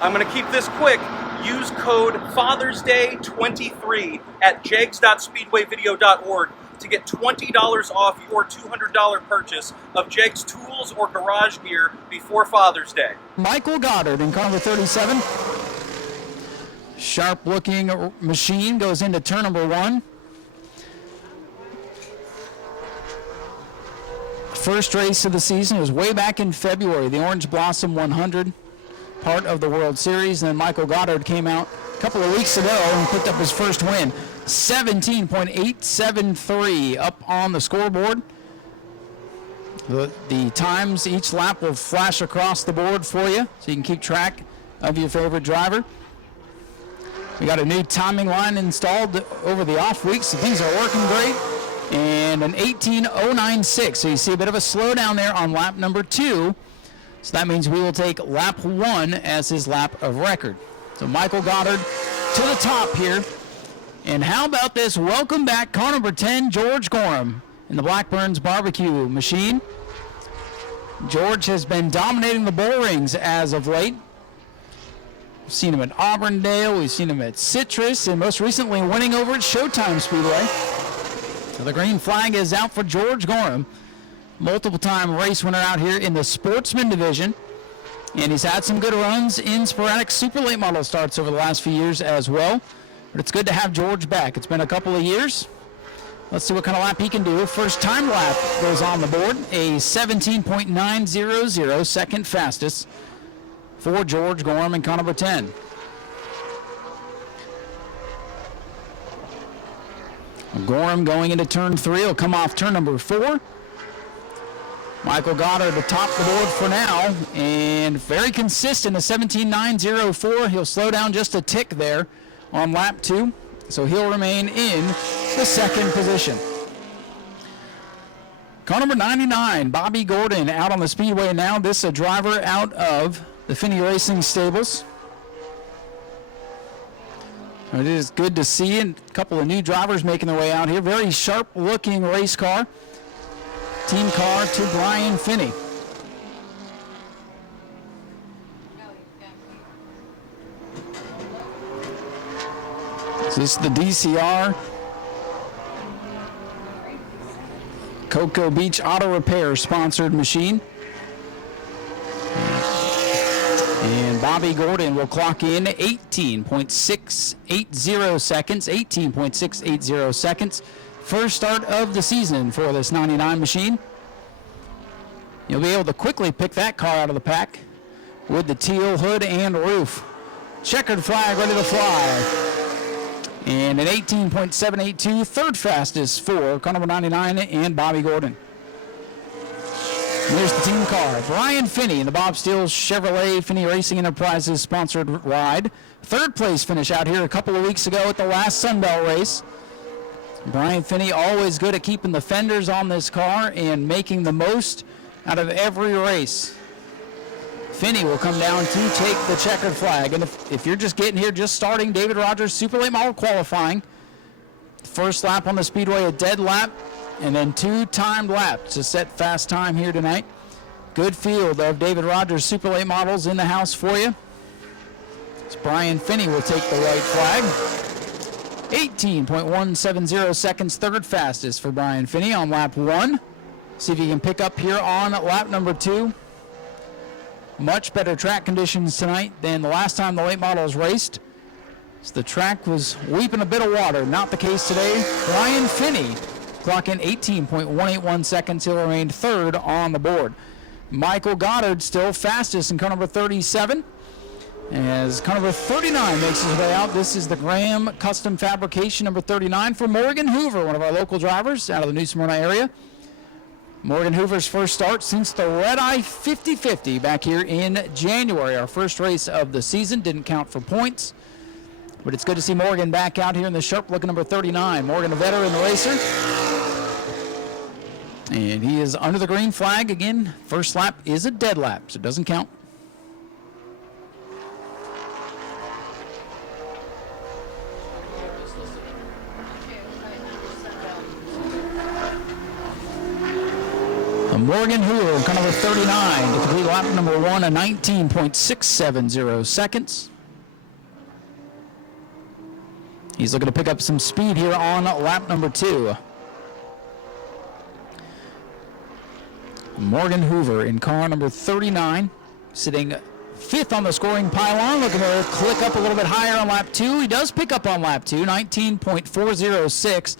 I'm going to keep this quick. Use code Father's Day 23 at jegs.speedwayvideo.org to get $20 off your $200 purchase of Jegs tools or garage gear before Father's Day. Michael Goddard in car number 37. Sharp looking machine goes into turn number 1. First race of the season was way back in February, the Orange Blossom 100, part of the World Series. And then Michael Goddard came out a couple of weeks ago and picked up his first win. 17.873 up on the scoreboard. The times each lap will flash across the board for you so you can keep track of your favorite driver. We got a new timing line installed over the off week, so things are working great. And an 18.096, so you see a bit of a slowdown there on lap number 2. So that means we will take lap 1 as his lap of record. So Michael Goddard to the top here. And how about this? Welcome back, car number 10, George Gorham in the Blackburn's barbecue machine. George has been dominating the bull rings as of late. We've seen him at Auburndale, we've seen him at Citrus, and most recently winning over at Showtime Speedway. So the green flag is out for George Gorham. Multiple-time race winner out here in the Sportsman division. And he's had some good runs in sporadic super late model starts over the last few years as well. But it's good to have George back. It's been a couple of years. Let's see what kind of lap he can do. First time lap goes on the board. A 17.900, second fastest for George Gorham in car number 10. Gorham going into turn 3. He'll come off turn number 4. Michael Goddard atop the board for now, and very consistent, a 17.904. He'll slow down just a tick there on lap 2, so he'll remain in the second position. Car number 99, Bobby Gordon, out on the speedway now. This is a driver out of the Finney Racing stables. It is good to see a couple of new drivers making their way out here. Very sharp-looking race car. Team car to Brian Finney. So this is the DCR Cocoa Beach Auto Repair sponsored machine. And Bobby Gordon will clock in 18.680 seconds, 18.680 seconds. First start of the season for this 99 machine. You'll be able to quickly pick that car out of the pack with the teal hood and roof. Checkered flag ready to fly. And an 18.782, third fastest for car number 99 and Bobby Gordon. There's the team car. Brian Finney in the Bob Steele's Chevrolet Finney Racing Enterprises sponsored ride. Third place finish out here a couple of weeks ago at the last Sunbelt race. Brian Finney always good at keeping the fenders on this car and making the most out of every race. Finney will come down to take the checkered flag. And if you're just getting here, just starting David Rogers Super Late Model qualifying, first lap on the speedway, a dead lap, and then 2 timed laps to set fast time here tonight. Good field of David Rogers Super Late Models in the house for you. As Brian Finney will take the white flag. 18.170 seconds, third fastest for Brian Finney on lap 1. See if he can pick up here on lap number 2. Much better track conditions tonight than the last time the late models raced. So the track was weeping a bit of water. Not the case today. Brian Finney clocking 18.181 seconds. He'll remain third on the board. Michael Goddard still fastest in car number 37. As car number 39 makes his way out, this is the Graham Custom Fabrication number 39 for Morgan Hoover, one of our local drivers out of the New Smyrna area. Morgan Hoover's first start since the Red Eye 50-50 back here in January. Our first race of the season, didn't count for points. But it's good to see Morgan back out here in the sharp-looking number 39. Morgan, a veteran racer. And he is under the green flag again. First lap is a dead lap, so it doesn't count. Morgan Hoover, car number 39, to complete lap number 1 in 19.670 seconds. He's looking to pick up some speed here on lap number 2. Morgan Hoover in car number 39, sitting 5th on the scoring pylon, looking to click up a little bit higher on lap 2. He does pick up on lap 2, 19.406.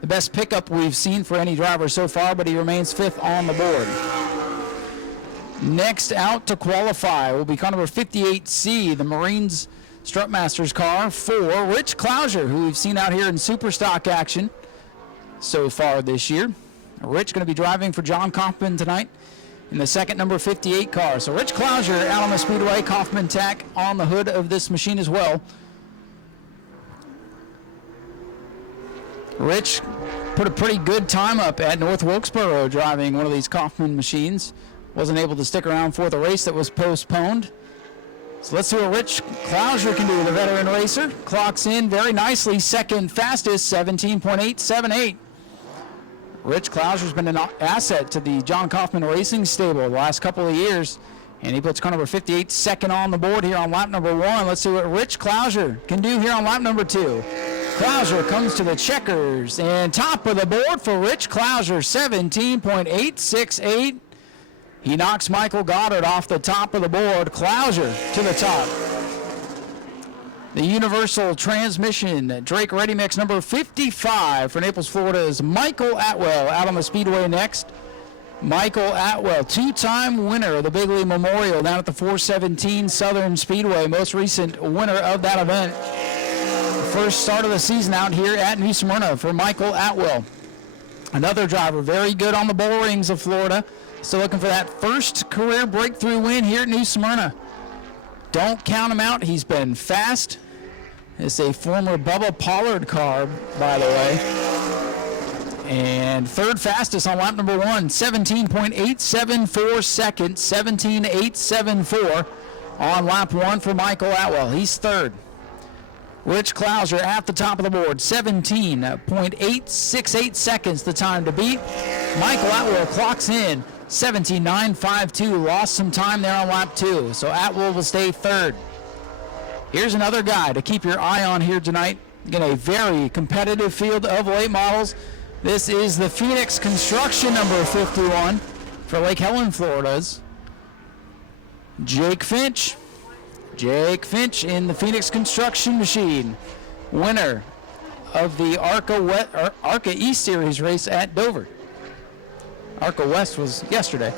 The best pickup we've seen for any driver so far, but he remains 5th on the board. Next out to qualify will be car number 58C, the Marines Strutmasters car for Rich Clouser, who we've seen out here in super stock action so far this year. Rich going to be driving for John Kaufman tonight in the second number 58 car. So Rich Clouser out on the Speedway, Kaufman tack on the hood of this machine as well. Rich put a pretty good time up at North Wilkesboro driving one of these Kaufman machines. Wasn't able to stick around for the race that was postponed. So let's see what Rich Clouser can do, the veteran racer. Clocks in very nicely, second fastest, 17.878. Rich Clouser's been an asset to the John Kaufman Racing stable the last couple of years, and he puts car number 58 second on the board here on lap number 1. Let's see what Rich Clouser can do here on lap number 2. Clouser comes to the checkers, and top of the board for Rich Clouser, 17.868. He knocks Michael Goddard off the top of the board. Clouser to the top. The Universal Transmission Drake Ready Mix number 55 for Naples, Florida is Michael Atwell out on the Speedway next. Michael Atwell, two-time winner of the Bigley Memorial down at the 417 Southern Speedway, most recent winner of that event. First start of the season out here at New Smyrna for Michael Atwell. Another driver, very good on the bull rings of Florida. Still looking for that first career breakthrough win here at New Smyrna. Don't count him out. He's been fast. It's a former Bubba Pollard car, by the way. And third fastest on lap number 1, 17.874 seconds, 17.874 on lap 1 for Michael Atwell. He's third. Rich Clouser at the top of the board, 17.868 seconds the time to beat. Michael Atwell clocks in 17.952, lost some time there on lap 2, so Atwell will stay third. Here's another guy to keep your eye on here tonight in a very competitive field of late models. This is the Phoenix Construction number 51 for Lake Helen, Florida's Jake Finch. Jake Finch in the Phoenix Construction machine, winner of the ARCA East Series race at Dover. ARCA West was yesterday.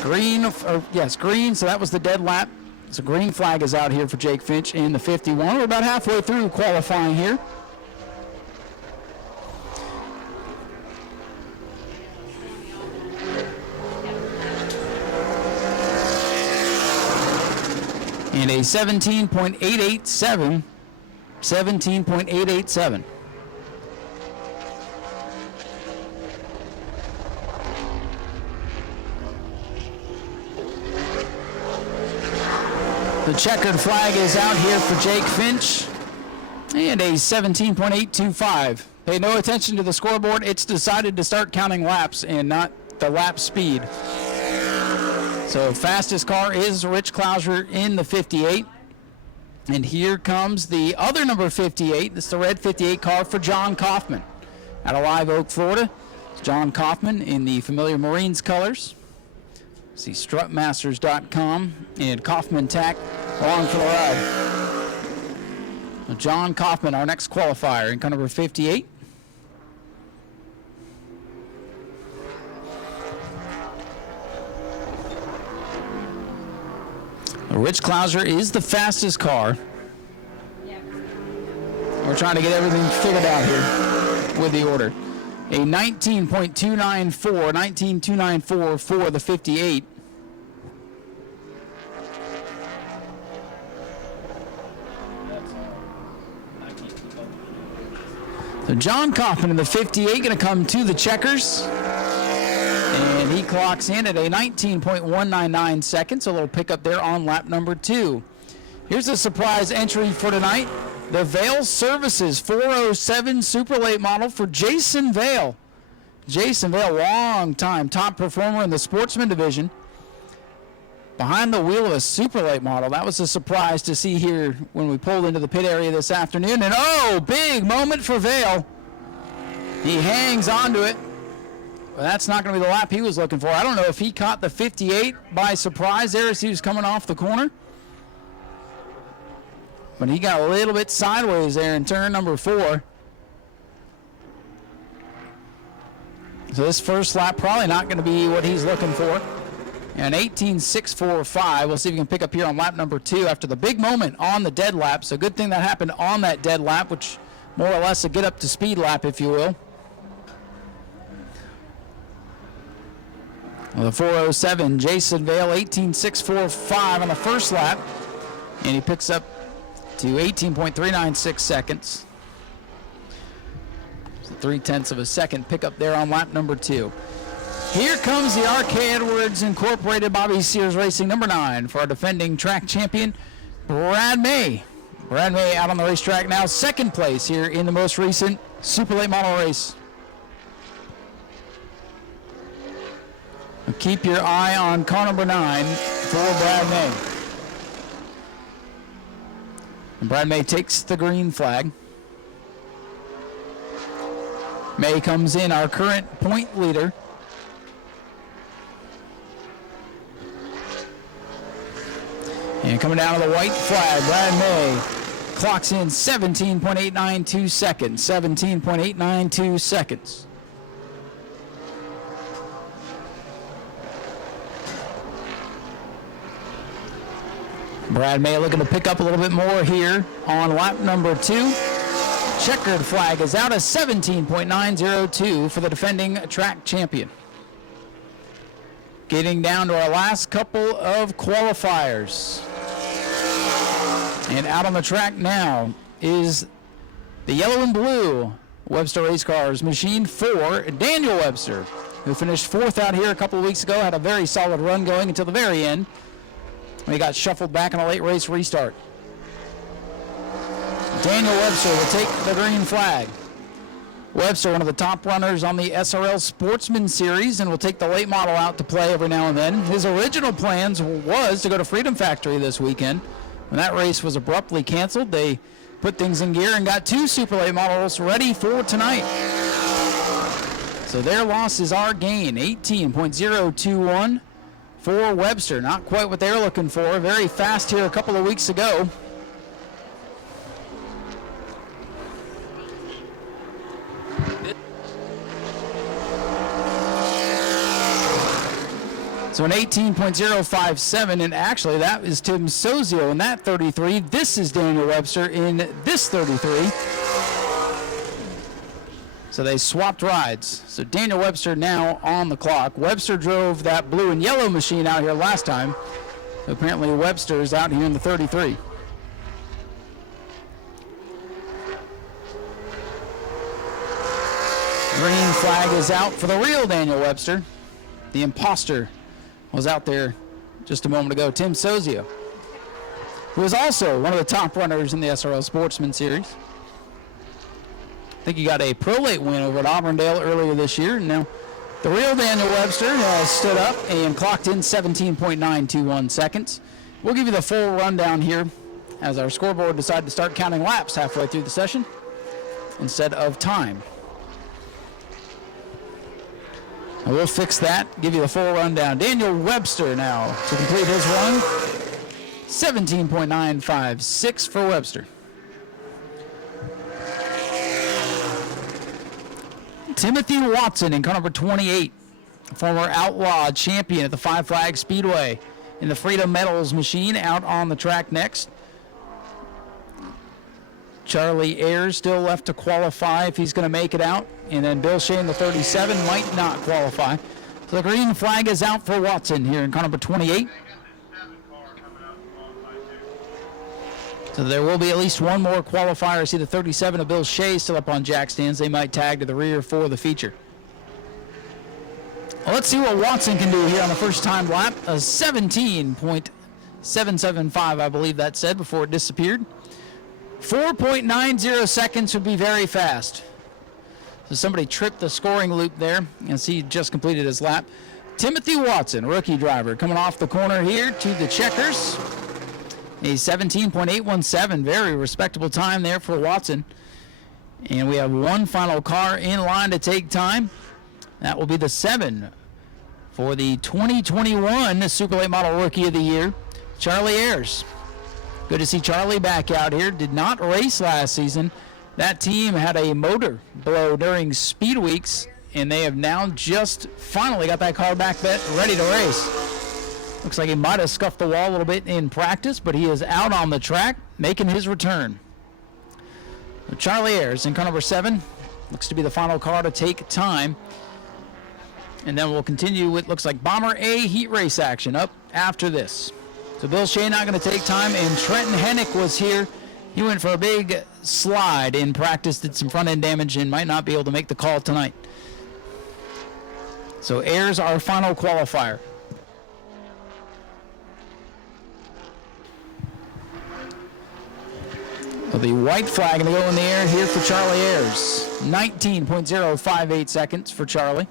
Green, so that was the dead lap. So green flag is out here for Jake Finch in the 51. We're about halfway through qualifying here. And a 17.887. 17.887. The checkered flag is out here for Jake Finch. And a 17.825. Pay no attention to the scoreboard. It's decided to start counting laps and not the lap speed. So fastest car is Rich Clouser in the 58. And here comes the other number 58. This is the red 58 car for John Kaufman out of Live Oak, Florida. It's John Kaufman in the familiar Marines colors. See strutmasters.com and Kaufman tack along for the ride. John Kaufman, our next qualifier in car number 58. Rich Clouser is the fastest car. We're trying to get everything figured out here with the order. A 19.294 for the 58. So John Kaufman in the 58 going to come to the checkers. And he clocks in at a 19.199 seconds. A little pickup there on lap number 2. Here's a surprise entry for tonight. The Vail Services 407 Super Late model for Jason Vail. Jason Vale, long time top performer in the sportsman division. Behind the wheel of a super late model. That was a surprise to see here when we pulled into the pit area this afternoon. And oh, big moment for Vale. He hangs onto it. But that's not going to be the lap he was looking for. I don't know if he caught the 58 by surprise there as he was coming off the corner. But he got a little bit sideways there in turn number 4. So this first lap probably not going to be what he's looking for. And 18.645. We'll see if we can pick up here on lap number 2 after the big moment on the dead lap. So good thing that happened on that dead lap, which more or less a get up to speed lap, if you will. Well, the 407, Jason Vale, 18.645 on the first lap. And he picks up to 18.396 seconds. So 0.3 of a second pickup there on lap number 2. Here comes the RK Edwards Incorporated Bobby Sears Racing number 9 for our defending track champion, Brad May. Brad May out on the racetrack now, second place here in the most recent super late model race. Keep your eye on car number 9 for Brad May. And Brad May takes the green flag. May comes in, our current point leader. And coming down to the white flag, Brad May clocks in 17.892 seconds. 17.892 seconds. Brad May looking to pick up a little bit more here on lap number 2. Checkered flag is out at 17.902 for the defending track champion. Getting down to our last couple of qualifiers. And out on the track now is the yellow and blue Webster Race Cars Machine 4, Daniel Webster, who finished 4th out here a couple of weeks ago, had a very solid run going until the very end when he got shuffled back in a late race restart. Daniel Webster will take the green flag. Webster, one of the top runners on the SRL Sportsman Series, and will take the late model out to play every now and then. His original plans was to go to Freedom Factory this weekend. When that race was abruptly canceled, they put things in gear and got 2 super late models ready for tonight. So their loss is our gain, 18.021 for Webster. Not quite what they were looking for. Very fast here a couple of weeks ago. So an 18.057, and actually that is Tim Sozio in that 33. This is Daniel Webster in this 33. So they swapped rides. So Daniel Webster now on the clock. Webster drove that blue and yellow machine out here last time. So apparently Webster is out here in the 33. Green flag is out for the real Daniel Webster. The imposter was out there just a moment ago, Tim Sozio, who is also one of the top runners in the SRL Sportsman Series. I think he got a pro late win over at Auburndale earlier this year. And now the real Daniel Webster has stood up and clocked in 17.921 seconds. We'll give you the full rundown here as our scoreboard decided to start counting laps halfway through the session instead of time. And we'll fix that, give you the full rundown. Daniel Webster now to complete his run. 17.956 for Webster. Timothy Watson in car number 28, former outlaw champion at the Five Flag Speedway in the Freedom Metals machine, out on the track next. Charlie Ayers still left to qualify if he's going to make it out. And then Bill Shane, the 37, might not qualify. So the green flag is out for Watson here in car number 28. So there will be at least one more qualifier. I see the 37 of Bill Shea still up on jack stands. They might tag to the rear for the feature. Well, let's see what Watson can do here on the first time lap. A 17.775, I believe that said before it disappeared. 4.90 seconds would be very fast. So somebody tripped the scoring loop there, as he just completed his lap. Timothy Watson, rookie driver, coming off the corner here to the checkers. A 17.817, very respectable time there for Watson. And we have one final car in line to take time. That will be the 7 for the 2021 Super Late Model Rookie of the Year, Charlie Ayers. Good to see Charlie back out here. Did not race last season. That team had a motor blow during speed weeks, and they have now just finally got that car back ready to race. Looks like he might have scuffed the wall a little bit in practice, but he is out on the track making his return. So Charlie Ayers in car number 7. Looks to be the final car to take time. And then we'll continue with, looks like Bomber A heat race action up after this. So Bill Shea not going to take time, and Trenton Hennick was here. He went for a big slide in practice, did some front end damage, and might not be able to make the call tonight. So Ayers, our final qualifier. So the white flag going to go in the air here for Charlie Ayers. 19.058 seconds for Charlie.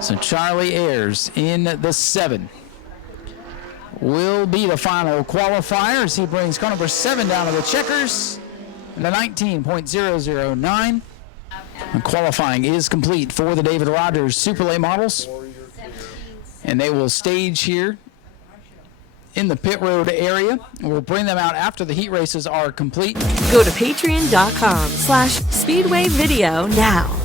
So Charlie Ayers in the 7 will be the final qualifier as he brings car number 7 down to the checkers. And the 19.009. And qualifying is complete for the David Rogers Super Late Models. And they will stage here in the pit road area. And we'll bring them out after the heat races are complete. Go to patreon.com/Speedway Video now.